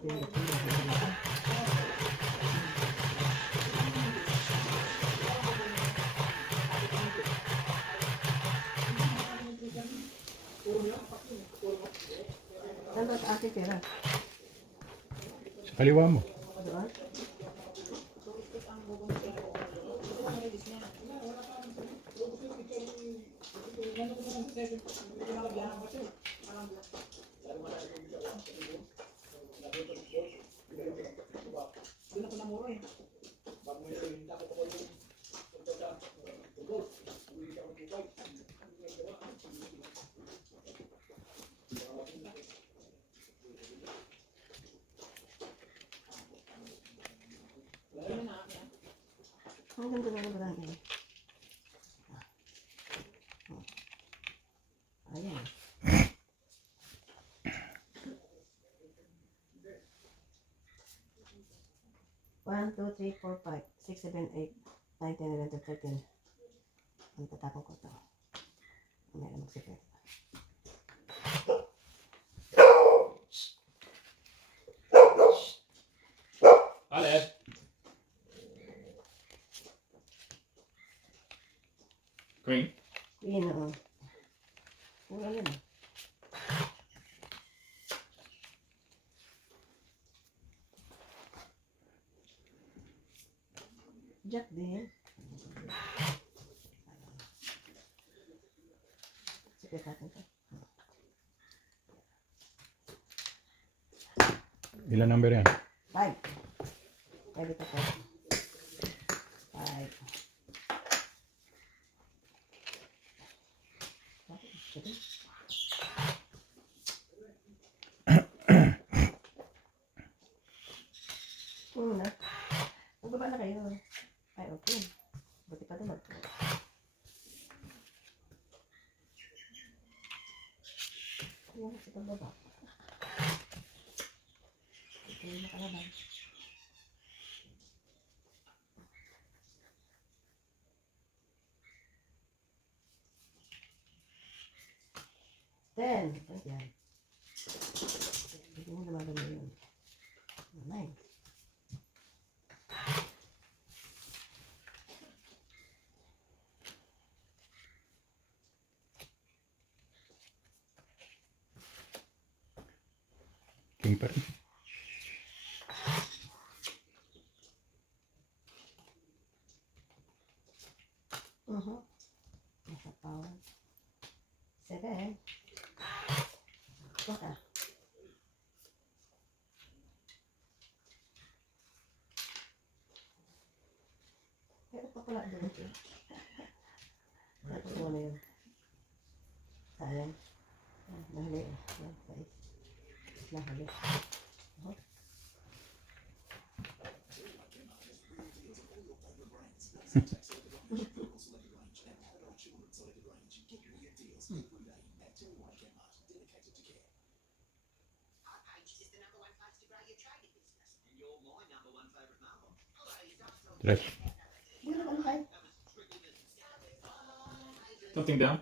Saan ba sa aking pera? Sa kaliwa mo. Doon? Ang ganda na naman eh. Ayan. One, two, three, four, five, 6, 7, 8, 9, 10, 11, 13. Ang tatapon ko ito. May mag-secret. Aled. Green. Yan o. Wala na. Jack din. Sige, natin ito. Ilan number yan? 5. Pwede ito 5. 5. Sige. Na. Magbaba na kayo. Ay, okay. Buti pa din. Ayan, sa pagbaba. Okay, nakalaban. Ten. Ayan. Hindi mo lumaban na yun. 9. King pa rin. Nasa power. 7. Baka. Pero pa pala doon ito. Tapos mo na yun. Sayang. Nahali. Nahali. Tres. Something down?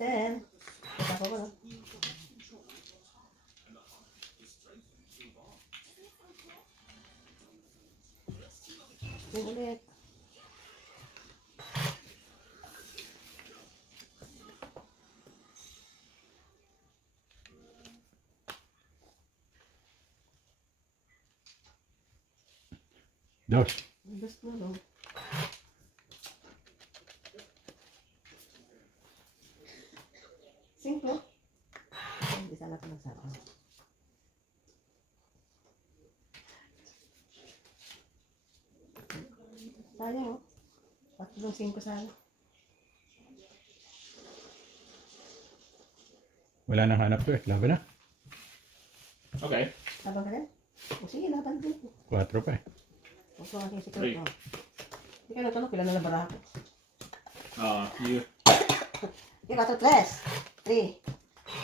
Then, kita ko ba? Then ulit. Dos. Dos na no. Cinco. Hindi sana ito nagsama. Sayang oh. 4-5 sana. Wala nang hanap to eh. Laban na. Okay. Laban ka rin? O sige, laban din. 4 pa eh. Huwag ko aking secret mo. Hindi ka nagtanong, kailan na nabara ako. You. Ikaw, 3.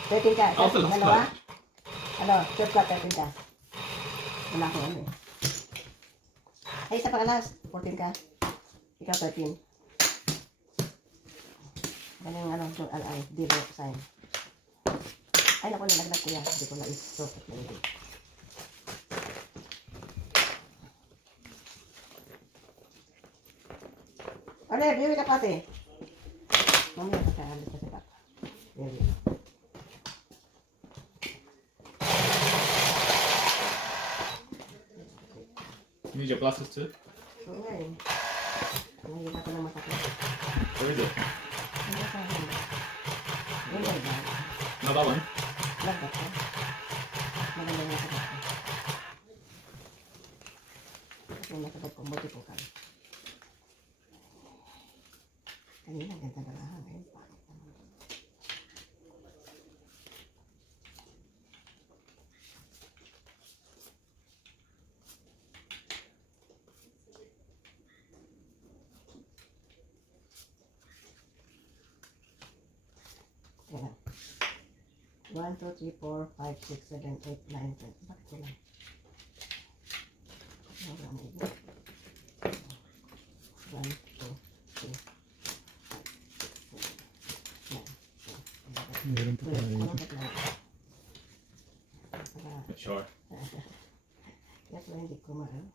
13 ka. Also, Dalawa. Ano, 12 ka, 13 ka. Wala akong ano eh. Ay, isa pa ka last. 14 ka. Ikaw, 13. Ganyan ano, yung alay. Zero sign. Ay, naku, nalaglag ko yan. Hindi ko na-stop. Ano, biyuwi ka pati. Mamaya pa siya, alis ka si Papa. Biyuwi. You need your glasses too? Oo nga eh. Nakikita ko ng mata ko. Where is it? Ano sa akin? Ganyan ba? Not that one. Lagdat ko. Maganda yung nasagot ko. Kasi yung nasagot ko, buti po kami. Kanina, ganda na lang. Ngayon, pangit naman. Yan. 1, 2, 3, 4, 5, 6, 7, 8, 9, 10. Bakit yan? Wala mo ibo. 1, 2, 3. Meron pa tayo dito. Sure. Kaya pala hindi ko maano.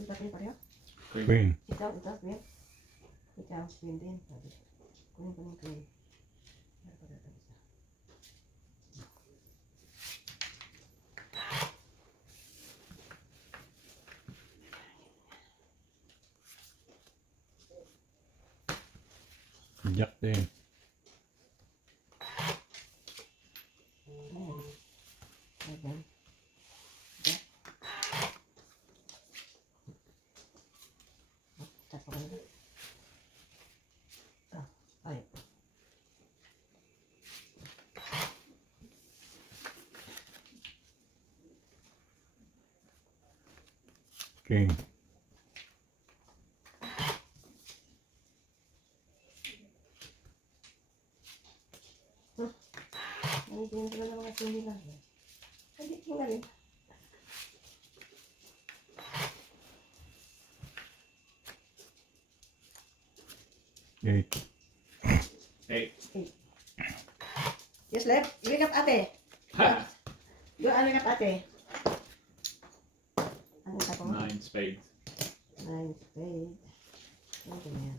Ito pa pareho? Queen. Ikaw, Queen. Ikaw, Queen din. Kunin ko ng Queen. Jack din. Ayan. Tapos ko na. Ay. King. Hindi na lang mga hindi lang. Hindi ko na rin. Eight. Hey. Yes, left. Wake up, ate. Ha! Go, wake up, ate. Ano ka po? 9 spades. 9 spade. Ano ka na yan?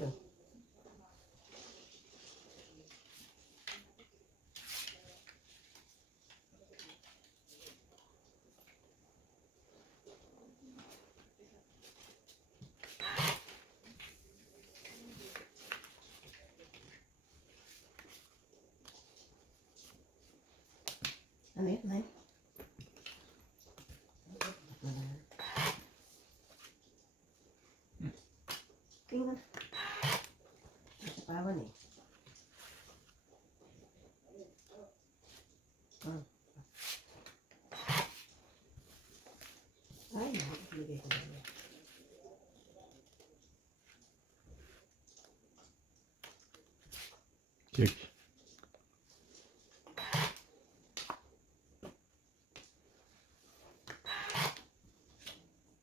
Ito. Ano yun? Nine? Tingnan. Nasa pawan eh. Oh. Ay, nakakabigay ko na yan. Six.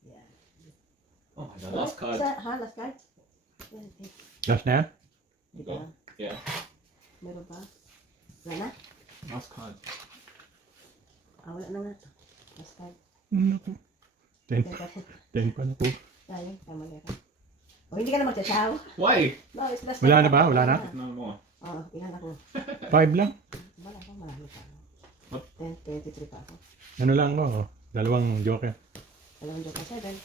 Yan. Oh my god, last card. Last card? Yan, okay. Last na yan? Di ba? Yeah. Meron pa? Wala na? Last card. Wala na nga. Last card. Naku. Ten. Kasi, Ten pa na po. sayang, tama na ka. O, hindi ka na magsasaw. Why? No, it's last Wala card. na ba? Wala na? No more. Oo, ilan ako? Five lang. Wala pa, marami pa. What? 10, 23 pa ako. Ano lang mo? Oh. Dalawang joker. Dalawang joke na 7.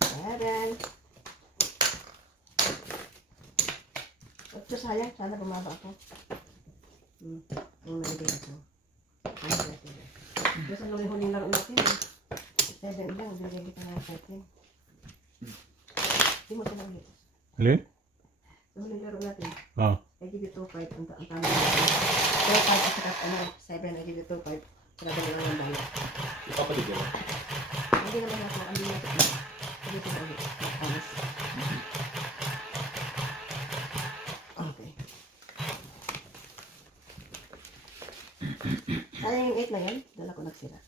7. 8, sayang. Sana bumaba ako. Yung nalagay ako. Gusto nung huling laro natin. 7 lang. Bigay kita ng 13. Hindi mo sila ulit. Alin? Yung huling laro natin. Oh. I give you 2-5 ang tama. 4-5 at saka 7, I give you 2-5. Saka dalawa lang ang bayad. Ipapatigil. Hindi naman ako, hindi natin. Hindi ko ulit. Promise. Okay. Ano yung 8 na yan? Dala ko nagsira.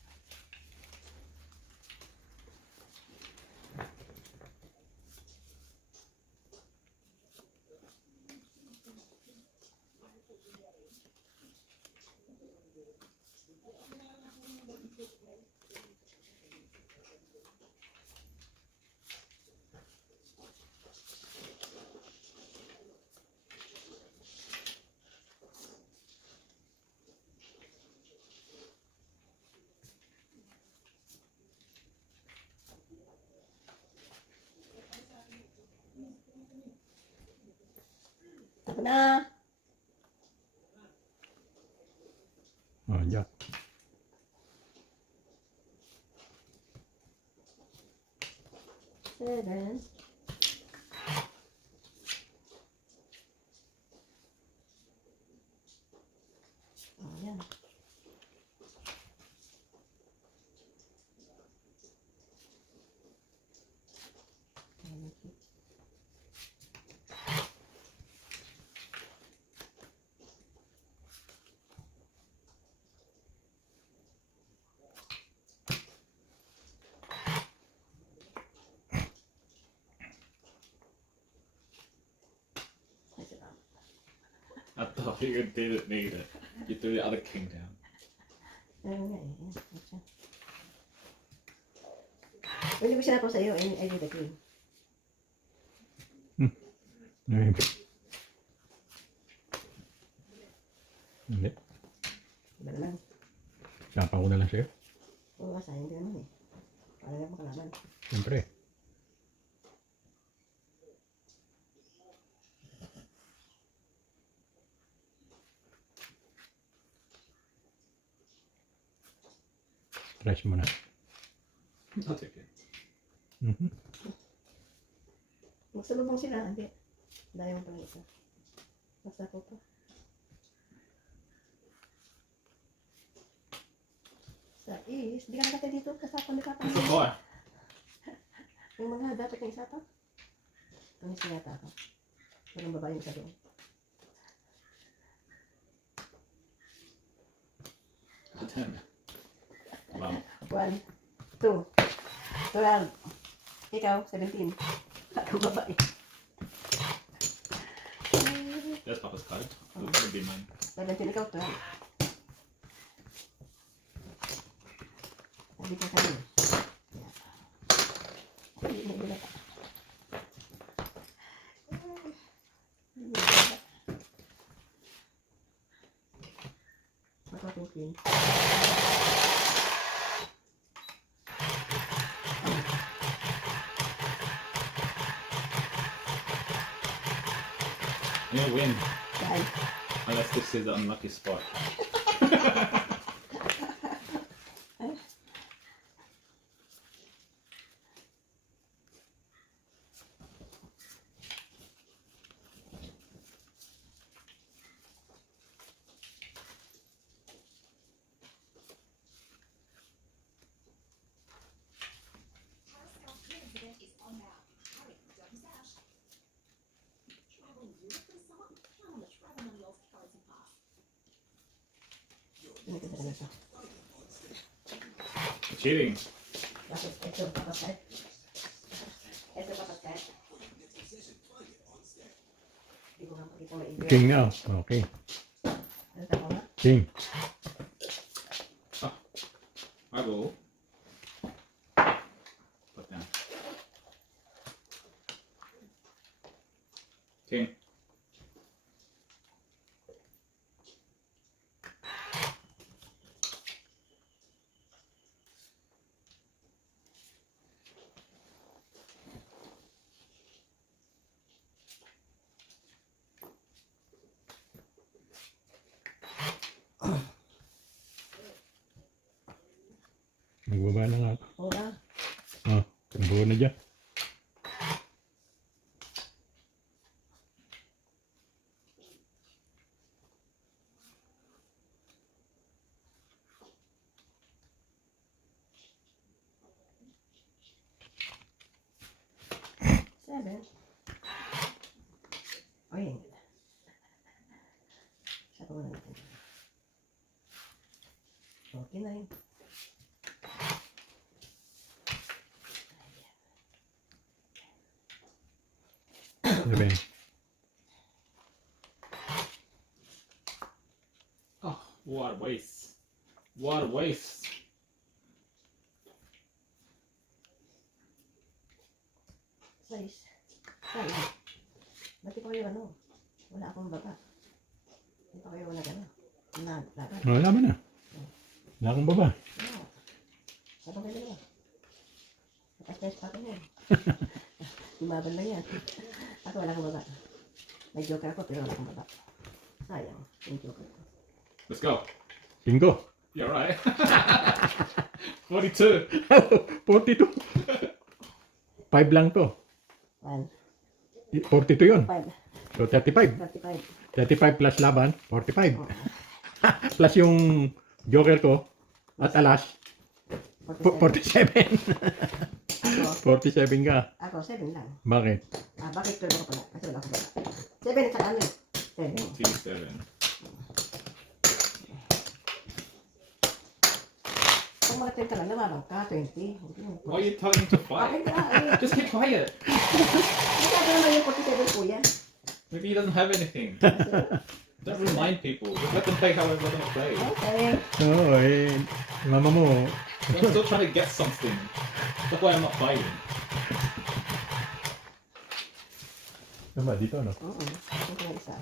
Tapos na. Oh, Jack. Seven. Oh, yan. I thought you didn't need it. You threw the other king down. Ayun nga eh. Yan. Yan. Hindi ko sinabi sa iyo, I did the game. Ay. Hindi. Iba na lang. Sapa ko na lang sa'yo. Oo nga, sayang din naman eh. Para lang makalaman. Siyempre. Stretch mo na. I'll take it. Mhm. Magsalubong sila, hindi. Dahil mo pala isa. Basta ko pa. Sa is, di ka nakatay dito, kasapon na kapag. Good boy. Yung mga dapat na isa pa. Tumis na yata ako. Walang babae sa doon. Ten. Wow. 1, 2, 12. Ikaw, 17. Ako babae. There's Papa's card. That would be mine. 17, ikaw 12. Sabi ko sa'yo. Hindi na bila pa. Hindi na bila. Makating queen. You win. Dahil. Unless this is the unlucky spot. Hindi ko talaga ito. Cheating. Bakit? Ito, papasay. Ito, papasay. Hindi ko nga pakita maigil. King now. Okay. Ano tapo nga? King. I will. Put down. King. Nagbaba na nga. Oo na. Oh, nabuo na dyan. Isa pa muna natin. Okay na yun. Seven. Oh, what a waste. What a waste. Size. Sayang. Ba't ikaw yung ano? Wala akong baba. Hindi pa kayo nag-ano. Laban. Wala mo na. Wala akong baba. No. Sabang kayo dalawa. Naka-stress pa rin yan. Lumaban lang yan. Ako wala akong baba. May joker ako pero wala akong baba. Sayang. Yung joker ko. Let's go. Bingo. You're right. 42. 42. 5 lang to. 1, 42 yun. 5, So 35. 35. 35 plus laban, 45. Plus yung joker ko at alas, 47. 47 ka. Ako, 7 lang. Bakit? Bakit 12 ako pala? Kasi wala akong baba. 7 at saka ano? 7. 47. Kung mga 10 ka lang, lumabang ka, 20. Why are you telling him to Bakit fight? ka? Ay, Just keep quiet. sabi naman yung 47 kuya. Maybe he doesn't have anything. Don't remind people. Just let them play however they want to play. Okay. Oo, mama mo, I'm still trying to get something. That's why I'm not fighting. tama dito, no? Oo. Ito na isa.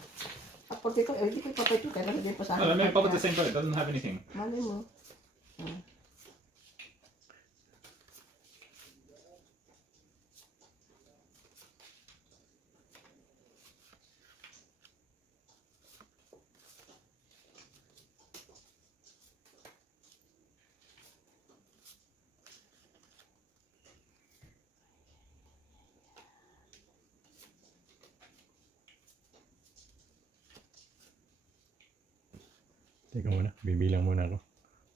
At 42, hindi ko ipapay ito. Kaya hindi pa sa No, I mean, Papa the same boat. It doesn't have anything. Mali mo. Teka muna, bibilang muna ako.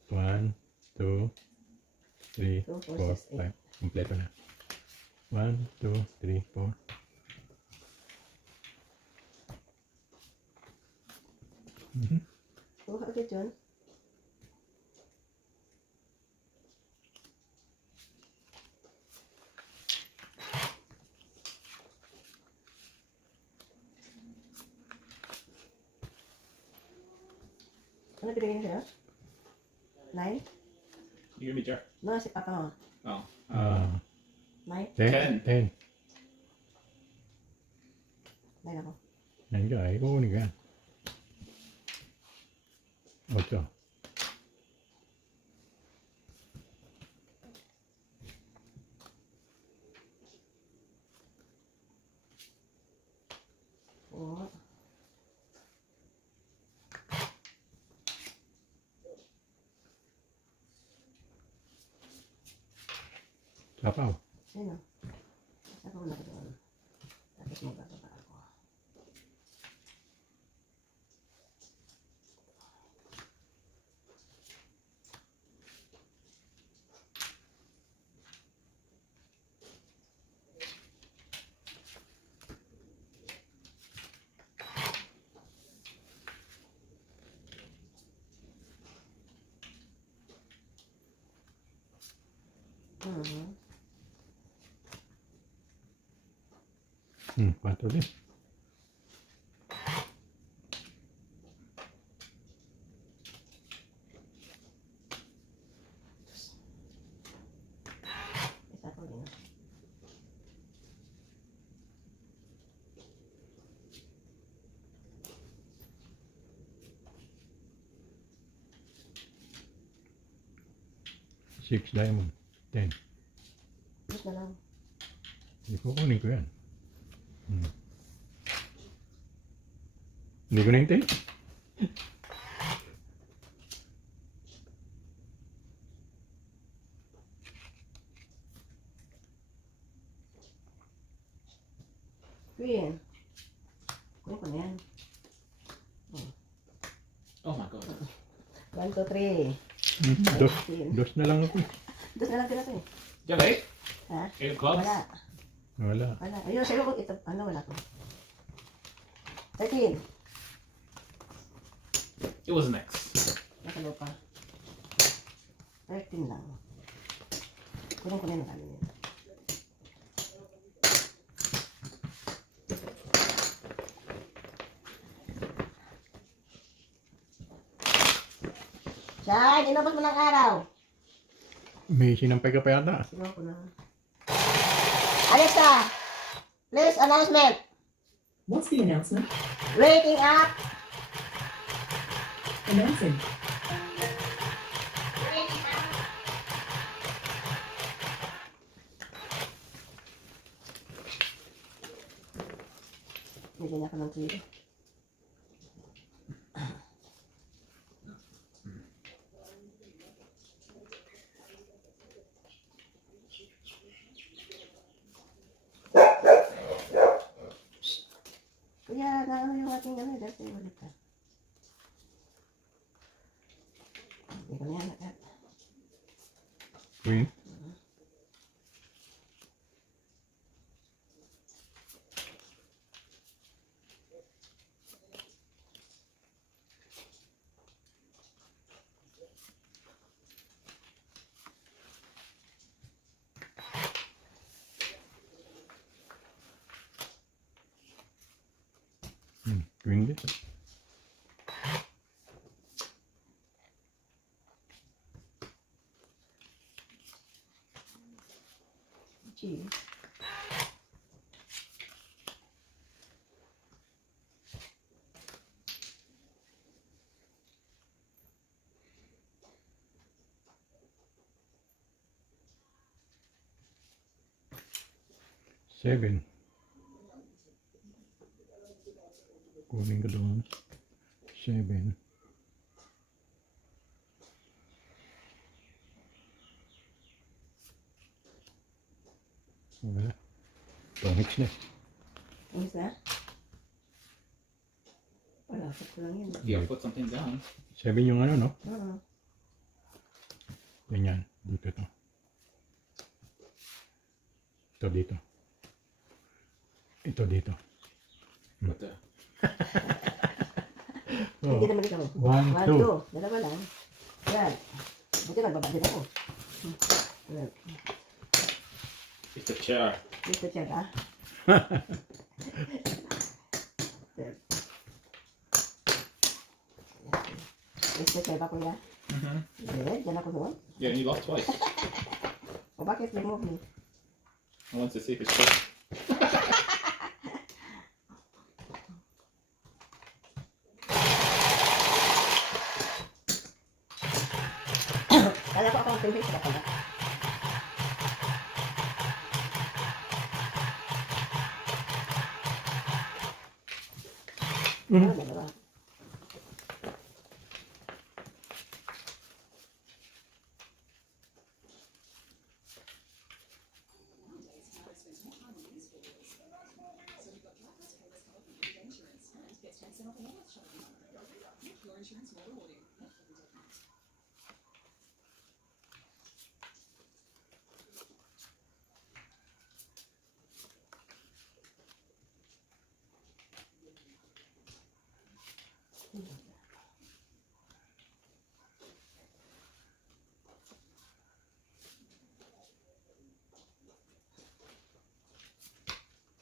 1, 2, 3, 2, 4, 5. Kompleto na. 1, 2, 3, 4. Kuha agad yun. Ano pinigay niyo sa'yo? 9? You give me Jack. No, si Papa mo. Oh. 9? 10. 10. 9 ako. Yan ka, kukunin ka. 8. Oo. Sapaw. Sino? Saka mo na doon. Tapos magbababa ako. Mhm. 4 din. Isa ko din. 6 diamond. 10. Tapos na lang. Hindi kukunin ko yan. Hindi ko na hintay. Queen. Kunin ko na yan. Oh my god. 1, 2, 3. Dos na lang ako. Dos na lang tira to eh. You have 8? Ha? 8 of clubs? Wala. Wala. Wala. Ayun, sa'yo ko ito. Ano, wala ko. 13. It was next. Nasa lupa. 13 lang. Kunin ko na yung kanin yun. Shine, inabot mo ng araw. May sinampay ka pa yata. Sigaw ko na. Alexa, please announcement. What's the announcement? Waking up. Announcing. Bigyan niya ako ng kilo. Kuya, naano yung ating ano, dahil sa'yo ulit ka. Hindi ko na yan nakat. Queen. Queen din. Cheese. Seven. Kunin ko doon. 7. Wala. Tonics na. Ayos na? Wala, sakto lang yun. You gotta put something down. 7 yung ano, no? Oo. Ganyan. Dito to. Ito dito. Ito dito. Put the Hindi naman ikaw. 1, 2. 2. Dalawa lang. Yan. Buti nagbaba din ako. Yan. it's the chair. Dito siya ba? Dito siya ba kuya? Mm-hmm. Hindi, dyan ako doon. Yeah, and you lost twice. O bakit remove me? I want to see his face. Kaya ko ako ang pinhit ka pala. Ano dalawa?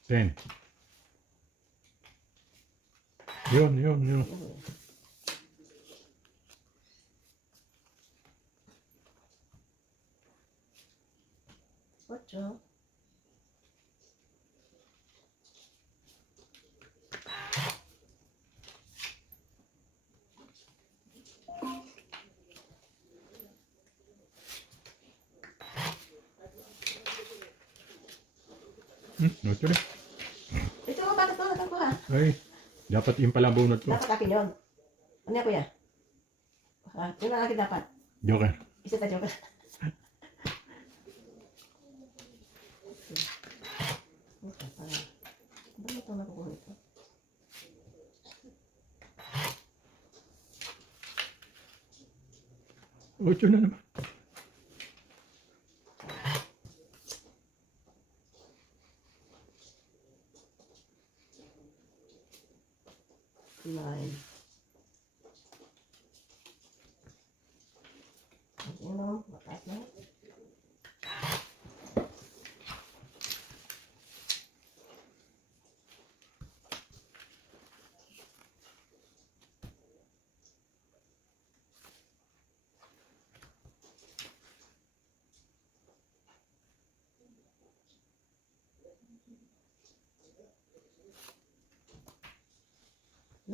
Ten. Yun. Ocho. Ito na. Ito, bakit ito nakakuha? Ay, dapat yung pala bunot ko. Dapat akin yun. Ano yan kuya? Yun ang akin dapat. Joker. Isa tayo ka. Ano ito nakukuha ito? Ocho na naman. Nine.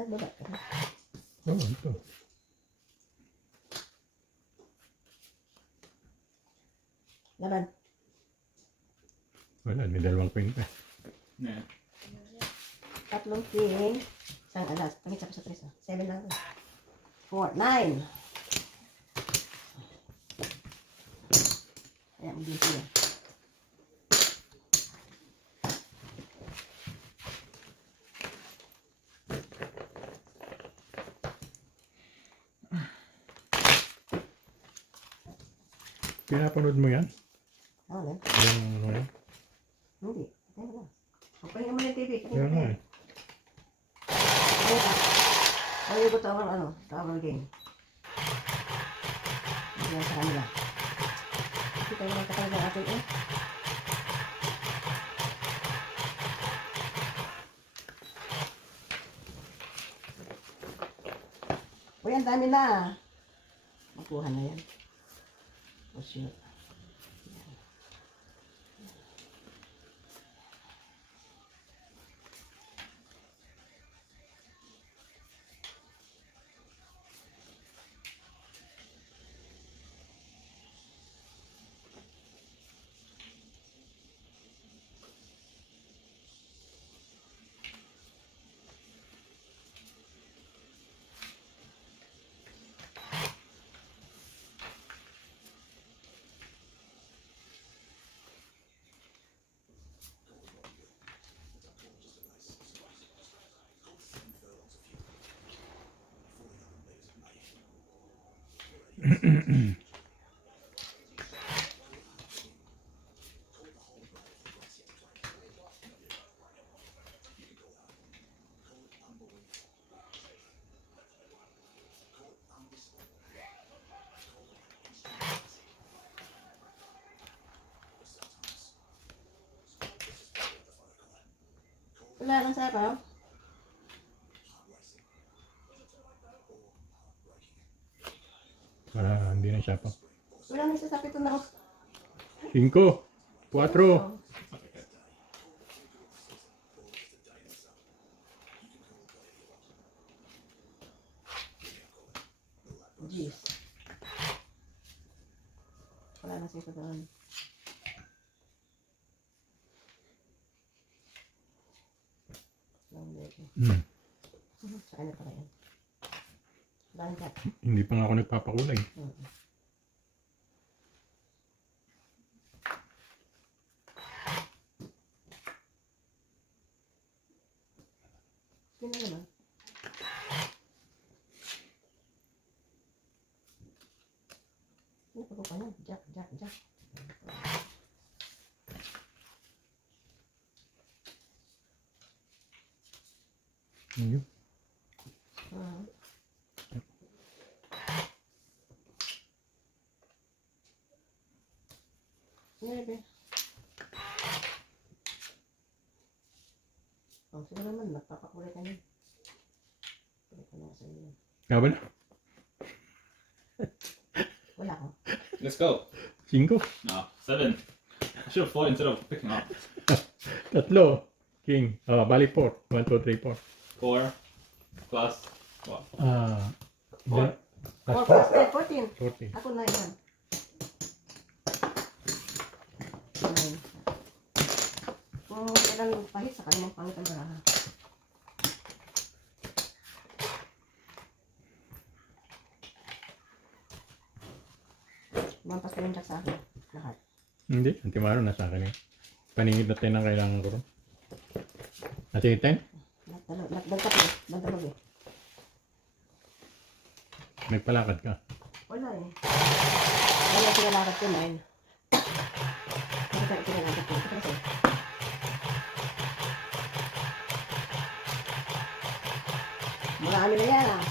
Nagbaba ka na. Oh, ito. Laban. Wala, may dalawang queen pa. Yeah. Tatlong king. Isang alas. Pangit ako sa 3. 7 lang. 4, 9. Ayan, hindi siya. Pinapanood mo yan? Ano? Yung ano yan? Hindi. Patay mo na. Magpahinga mo na yung TV. Kaya nga eh. Ayaw ko tawag ano, tawag game. Hindi yan sa kanila. Kasi tayo lang katawag ng ating eh. Uy, ang dami na. Makuha na yan. Oh, shoot. Wala nang sapaw. Wala, hindi na siya pa. Wala nang sasapit na ako. 5, 4. Jeez. Wala na siya doon. Lang dito. Sa kanya pala yan. Langkat. Hindi pa nga ako nagpapakulay. Yun na naman. Ano pa ko pa yan? Jack, jack, jack. Ayun. Nuebe. Oh, sige naman, nagpapakulay ka niya. Kulit ko na sa iyo. Nga ba na? Wala ko. Let's go. 5. No, 7. I should have fought instead of picking up. 3. King. Bali 4. 1, 2, 3, 4. 4 plus what? Then, 4 plus plus 10, 14. 40. Ako na yan. 9. Kung kailang pahit sa kanyang pangit ang baraha. Mampas ka yung jack sa akin. Lahat. Hindi. Antimaro nasa akin eh. Paningid na 10 ang kailangan ko ron. Nasa 10? Nagtapos eh. Nagtapos eh. Nagpalakad ka. Wala eh. Wala pinalakad ko 9. Pinalakad ko. Ito kasi. Marami na yan ah.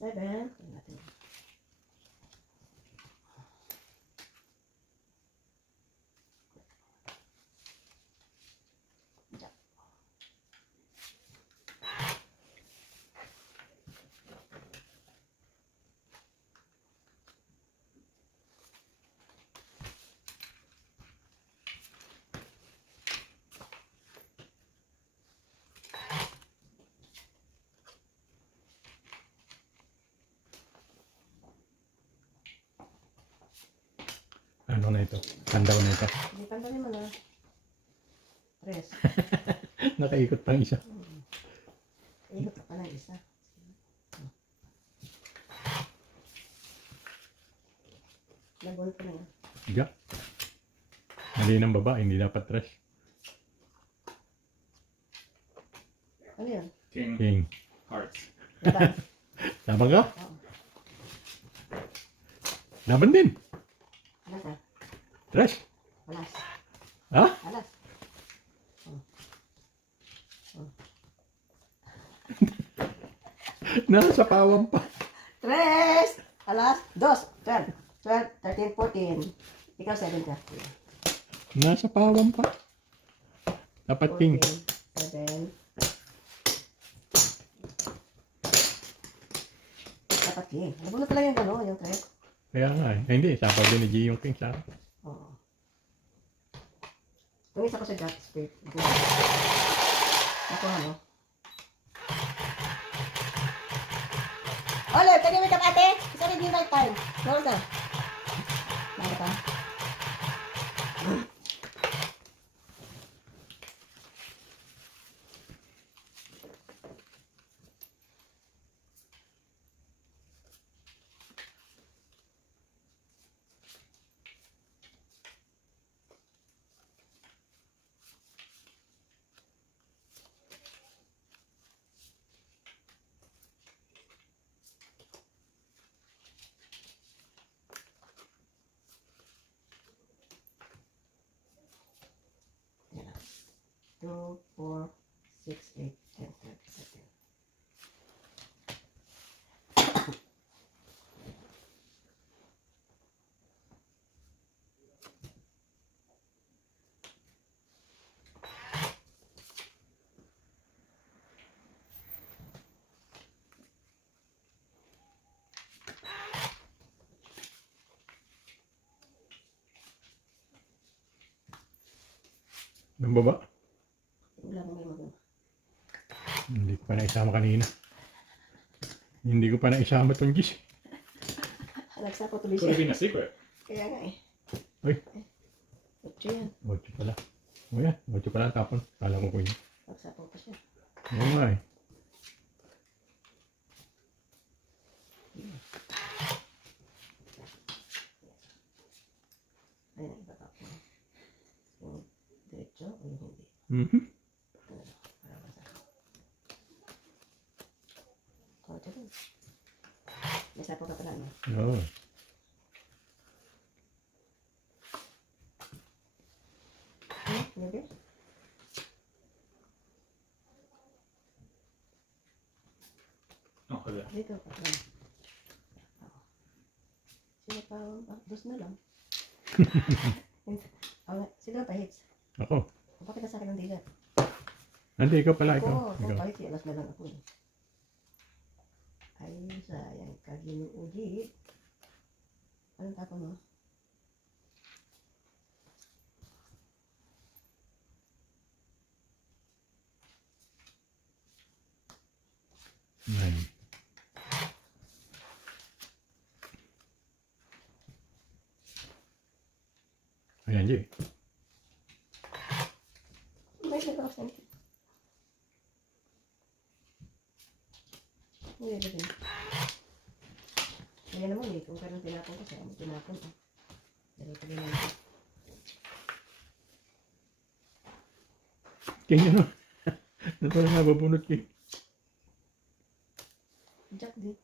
7. Tingnan natin. Jack. Ano na ito? Pandaw na ito. Hindi pa rin mo na. 3. Nakaikot pang isa. Ikot ka pa ng isa. Nag-goal ko na yan. Jack. Mali ng baba, hindi dapat tres. Ano yun? King. King. Hearts. Laban. Laban ka? Oo. Laban din. Alas ah. Tres. Alas. Ha? Alas. Nasa pawang pa. 3. Alas. 2. 12. 12, 13, 14. Ikaw 7 ka. Nasa pawang pa. Dapat king. 7. Dapat king. Nabunot talaga yung gano'n, yung 3. Kaya nga eh. Eh, hindi, sapaw din ni G yung king sa akin. Oo. Tungis ako sa Jack Spade. Ako ano? Ole, can you wake up ate? It's already night time. Roll na. Bakit pa? Yan na. 2, 4, 6, 8, 10, 12, 13. Ng baba. Wala kong may magano. Hindi ko pa naisama kanina. Hindi ko pa naisama itong Gis. Nagsapo tuloy Could have siya. been a secret. Kaya nga eh. Uy. 8 yan. 8 pala. O yan, 8 pala tapon. Kala ko ko yun. Nagsapo pa siya. Oo nga eh. Ayun, iba pa ako. Yung diretso o yung hindi. Mhm. Para basa. Oh, tsaka. May sapo ka pala, no? Oo. Hindi? Oh, hold on. Dito, patron. Sino pa? Dos na lang. Sino pa hits? Ako. Bakit na sa akin ang dilat? Hindi, ikaw pala. Ikaw. Oo, Ikaw. kahit si alas na lang ako eh. Ay, sayang ka ginuulit. Anong tapon mo? Nine. Ayan, G. May nag-off na ito. Hindi ba din? Kaya naman eh, kung kailan tinapon ko siya, tinapon ko. Dito din naman. King ano? Ano pala nababunot, King? Jack di.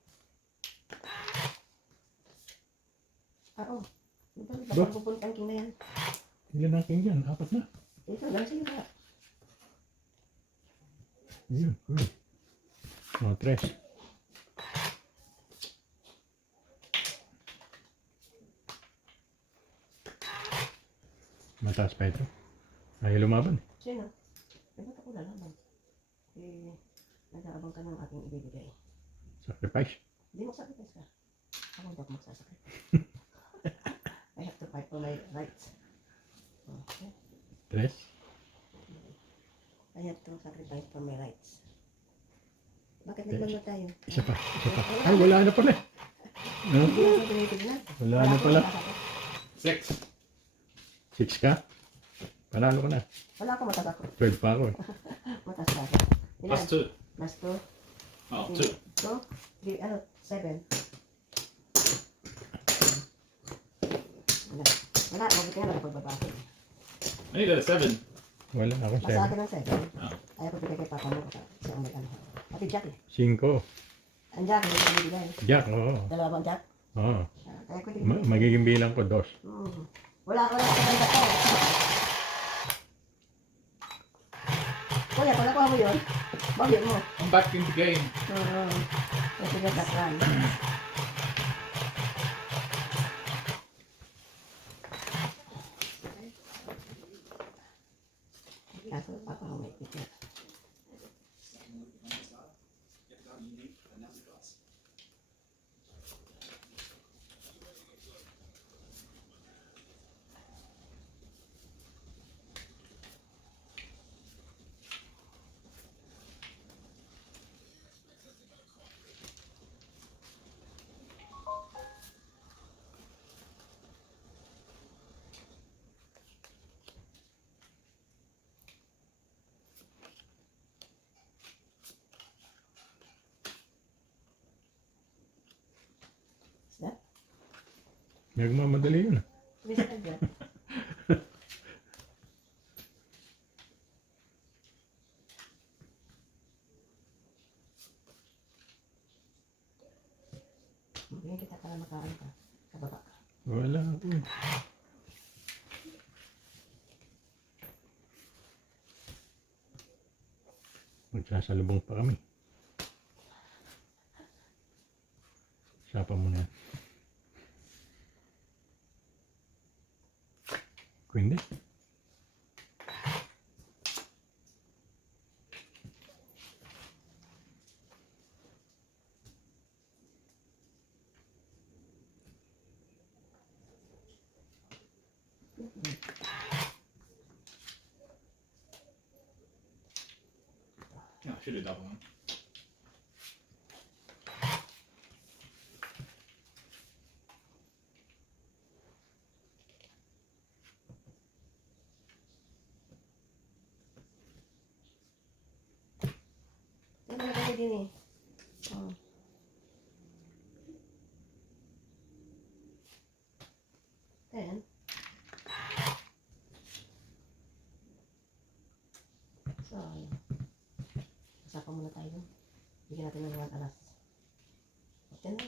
Oo. Diba, Ba? baka pupuntang king na yan. Ilan ang King yan? 4 na. Ito, dahil sa'yo ba? Yun, cool. Oh, 3. Mataas pa ito. Ayaw lumaban. Sino? Eh, ba't ako lalaban? Eh, nag-aabang ka ng aking ibibigay. Sacrifice. Hindi magsacrifice ka. Ako hindi ako magsasakit. I have to fight for my rights. Okay. Tres. I have to sacrifice for my rights. Bakit nagbango tayo? Isa pa. Ay, wala na pala. No? Hindi na sa tinitignan. Wala na pala. 6. 6 ka? Panalo ka na. Wala ako, matas ako. 12 pa ako eh. Matas na ako. Plus 2. Plus 2. Oh, 2. 2. Ano? 7. Wala. Wala. Mabuti na nakapagbabako. I need a 7. Wala ako Basta akin ang 7. Oh. Ayaw ko bigay kay papa mo. Kasi ang may ano. Pati Jack eh. 5. Ang Jack, hindi ko bibigay. Jack, oo. Dalawa bang Jack? Oo. Kaya ko hindi. Magiging bilang ko 2. Wala ko lang sa kanya ko. Kuya, kung nakuha mo yun, bagay mo. I'm back in the game. Kasi ka sakran. Kaso, papa mo may ticket. Is that? Nagmamadali yun. Bisa ka dyan. Bigyan kita para makaan ka. Kababa. Wala ako eh. Magsasalubong pa kami. Sapa mo na yan. Kung hindi. Yeah, I should have double one. Yan na kayo din eh. Oh. Then, so, usapan muna tayo. Bigyan natin ng 1 alas. Okay na.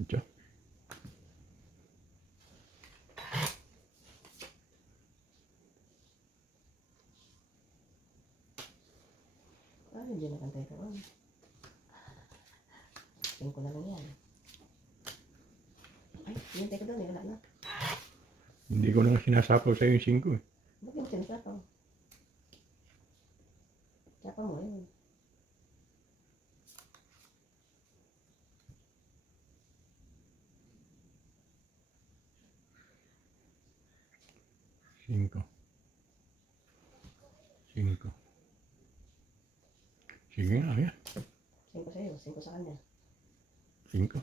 Ito. Hindi na kantay ka. Tingin ko na lang yan. Ay, hintay ko doon eh. Wala na. Hindi ko nang sinasapaw sa'yo yung 5 eh. Ba't yung sinasapaw? Sapa mo yun. Cinco. Sige nga, kaya. 5 sa'yo, 5 sa kanya. 5.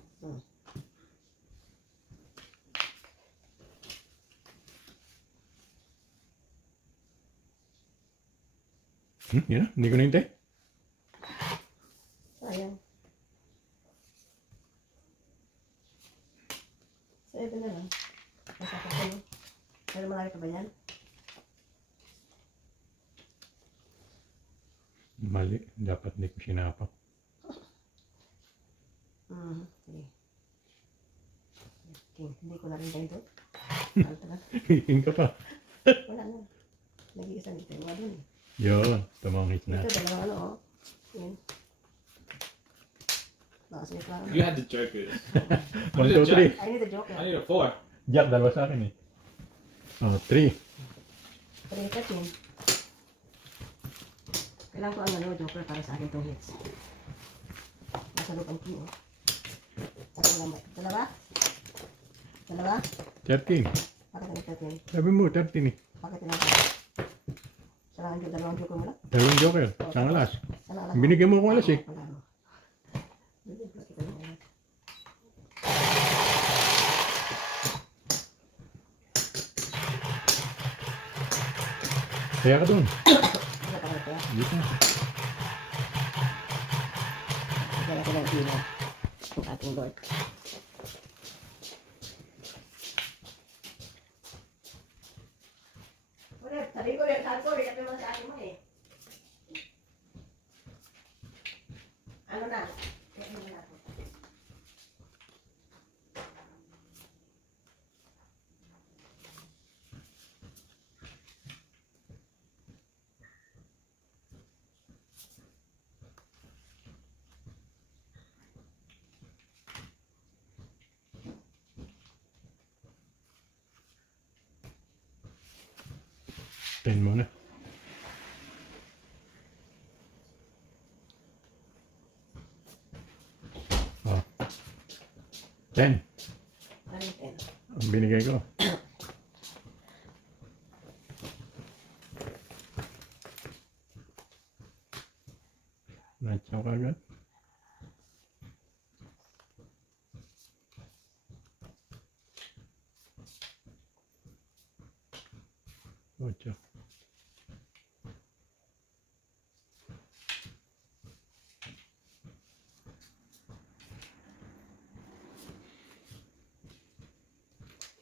Yan na, hindi ko nahintay. Sayang. 7 na lang. Masakit ko no. Pero malaki ka ba yan? Mali, dapat hindi ko sinapaw. Sige. Okay, hindi ko na rin kayo doon. Hihin ka pa. Wala na. Nag-iisa dito. Mga dun. Yun, tumangit na. Ito, dalawang ano, oh. Yan. Nakasay pa. You had the jokers. 1, 2, 3. I need a joker. I need a 4. Jack, dalawa sa akin eh. Oh, 3. 3 ka, Chin. Kailangan ko ang ano, joker para sa akin itong hits. Nasa loob ang king, oh. Tapos lambat. Dalawa? Dalawa? 13. Bakit ang 13? Sabi mo, 13 eh. Bakit ang Sarang yung dalawang joker mo lang? Dalawang joker, isang alas. Sana alas. Binigyan mo akong alas eh. Wala, no. Bigyan kita ng alas. Kaya ka doon. Ano pa ito? Dito. Kaya ko lang dino. Ang ating Lord. Ulit, sabi ko yung salpo, rin kami mga sa akin mo eh. Ano na? Kaya mo na ako. Ten muna. Oh. 10. Ano yung pen? Ang binigay ko. Natsaw ka agad. Ocho.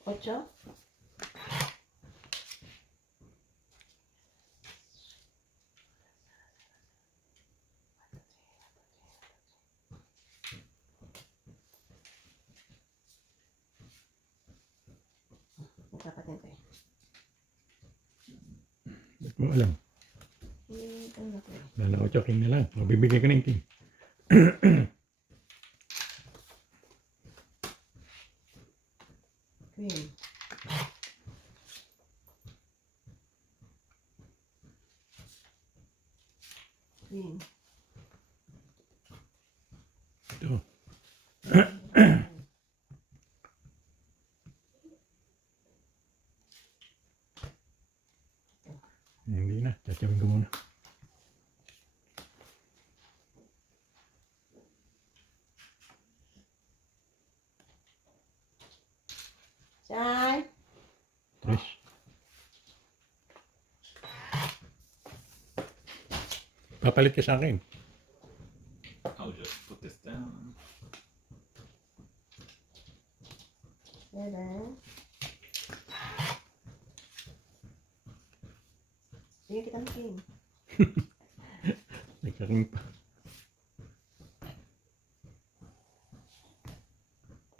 Ocho? Magkapatin ko eh. Ba't mo alam? Ano ko eh. Lala ko king na lang. Mabibigay ka ng king. Queen. Queen. Ito. Hindi na. Tatawin ko muna. Saan? Tres. Papalit ka sa akin. I'll just put this down. Seven. Sige, kita mo king. Nagkaking pa.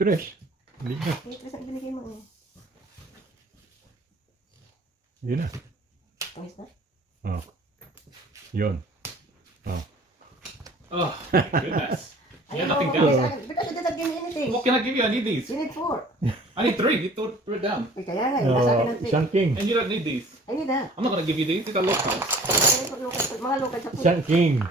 Tres. Hindi na. Wait, kasi binigay mo eh. Hindi na. Pangis na? Oh. Yun. Oh. Oh, my goodness. You have nothing Because down. you didn't give me anything. What can I give you? I need these. You need 4. I need 3. You threw it down. Ay, kaya nga, yung nasa akin Oh, ng 3. isang king. And you don't need these. I need that. I'm not going to give you these. These are low cards. Mga local sa food. Isang king.